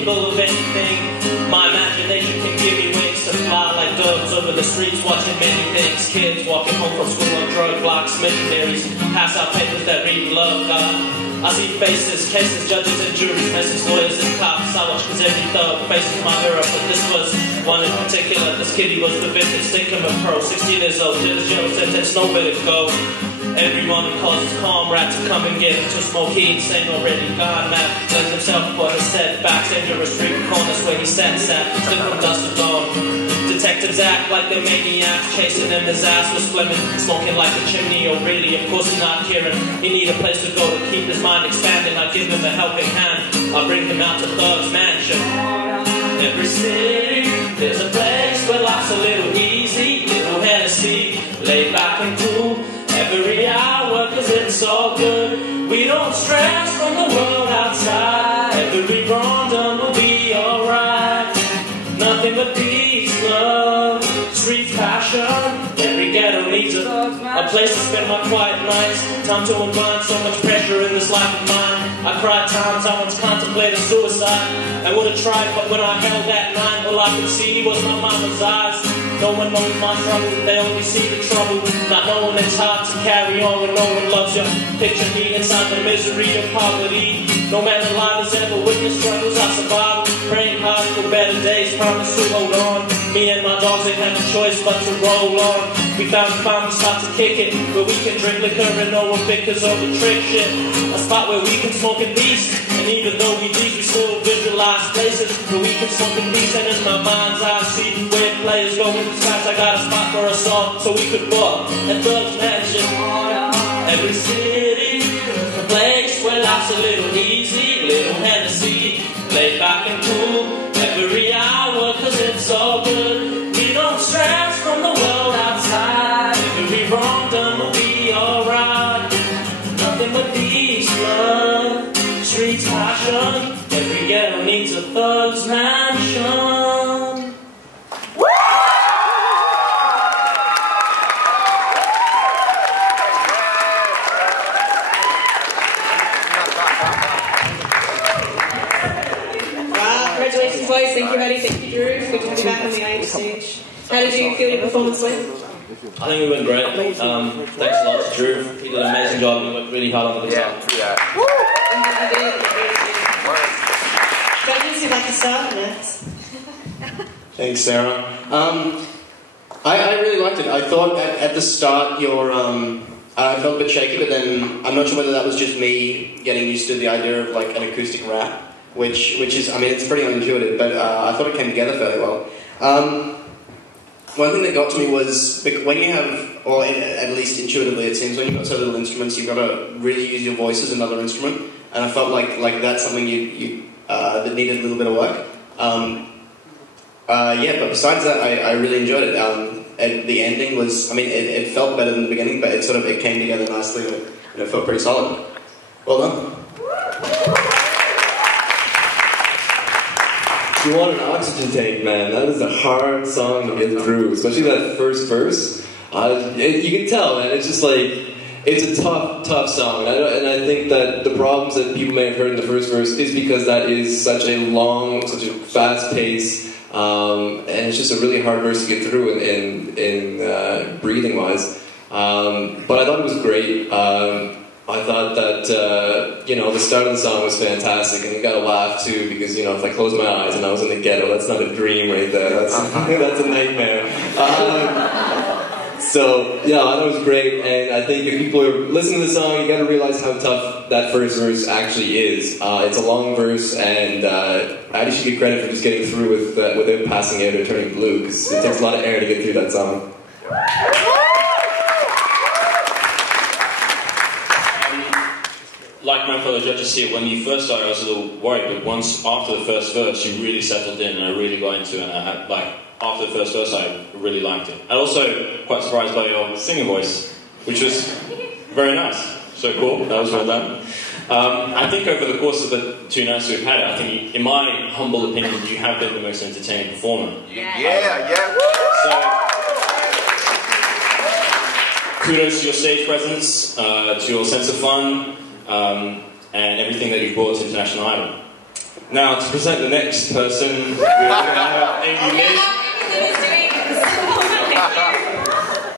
capable of anything. My imagination can give me wings to fly like doves over the streets, watching many things. Kids walking home from school on drug blocks, missionaries pass out papers that read love God. I see faces, cases, judges and juries, message lawyers and cops. I watch cause every thug faces my mirror, but this was one in particular. This kitty was the victim, sticking a pro, 16 years old, did a jail sentence, nowhere to go. Every morning calls his comrade to come and get him to smoke. He ain't already gone, man. Lends himself for his setbacks, dangerous street corners where he sat, still from dust to dawn. Detectives act like they're maniacs, chasing him, his ass was flimming, smoking like a chimney. Oh really, of course he's not caring. He need a place to go to keep his mind expanding. I give him a helping hand, I bring him out to Thug's mansion. Every city, there's a place where life's a little easy, little Hennessy, laid back and cool. Every hour, cause it's all good. We don't stress from the world outside. Every wrong done will be alright. Nothing but peace, love, streets, passion. Every ghetto needs a place to spend my quiet nights. Time to unwind, so much pressure in this life of mine. I cried times I once contemplated suicide. I would have tried, but when I held that knife, all I could see was my mama's eyes. No one knows my struggle, they only see the trouble. Not knowing it's hard to carry on when no one loves you. Picture me inside the misery of poverty. No man alive has ever witnessed struggles I survived. Praying hard for better days, promise to hold on. Me and my dogs ain't have a choice but to roll on. We found we start to kick it, where we can drink liquor and no one bickers over trick shit. A spot where we can smoke in peace, and even though we deep, we still visualize places where we can smoke in peace. And in my mind's eye, see where players go with the shots. I got a spot for us all, so we could walk at Thug's mansion. Every city, a place where life's a little easy, little Hennessy, laid back and cool. Every hour, cause it's all good. We don't stress from the world outside. Every wrong done will be alright. Nothing but peace, love, streets, passion. Every ghetto needs a Thug's mansion. Congratulations, boys. Thank you, Eddie. Thank you, Dhruv. Good to have you back on the IH stage. How did you feel your performance went? I think we went great. Thanks a lot to Dhruv. He did an amazing job. He worked really hard on the guitar. Judges, you'd like to start next? Thanks, Sarah. I really liked it. I thought at the start I felt a bit shaky, but then I'm not sure whether that was just me getting used to the idea of like an acoustic rap, which is, I mean, it's pretty unintuitive, but I thought it came together fairly well. One thing that got to me was when you have, or at least intuitively it seems, when you've got so little instruments, you've got to really use your voice as another instrument, and I felt like that's something that needed a little bit of work. Yeah, but besides that, I really enjoyed it. And the ending was, I mean, it felt better than the beginning, but it came together nicely, and it felt pretty solid. Well done. You want an oxygen tank, man. That is a hard song to get through, especially that first verse. You can tell, man. It's just like, it's a tough song. And I think that the problems that people may have heard in the first verse is because that is such a long, such a fast pace, and it's just a really hard verse to get through in breathing wise. But I thought it was great. I thought that, the start of the song was fantastic, and you got to laugh too, because, if I close my eyes and I was in the ghetto, that's not a dream right there, that's a nightmare. So, yeah, I thought it was great, and I think if people are listening to the song, you got to realize how tough that first verse actually is. It's a long verse, and I should get credit for just getting through without passing out or turning blue, because it takes a lot of air to get through that song. Like my fellow judges here, when you first started I was a little worried, but once after the first verse you really settled in and I really got into it, and I had, after the first verse I really liked it. And also quite surprised by your singing voice, which was very nice. So cool, that was well done. I think over the course of the 2 nights we've had it, I think, in my humble opinion, you have been the most entertaining performer. So, kudos to your stage presence, to your sense of fun, and everything that you've brought to International Idol. Now, to present the next person, we're going to have Amy Lee. Yeah, Amy Lee is doing so. Thank you.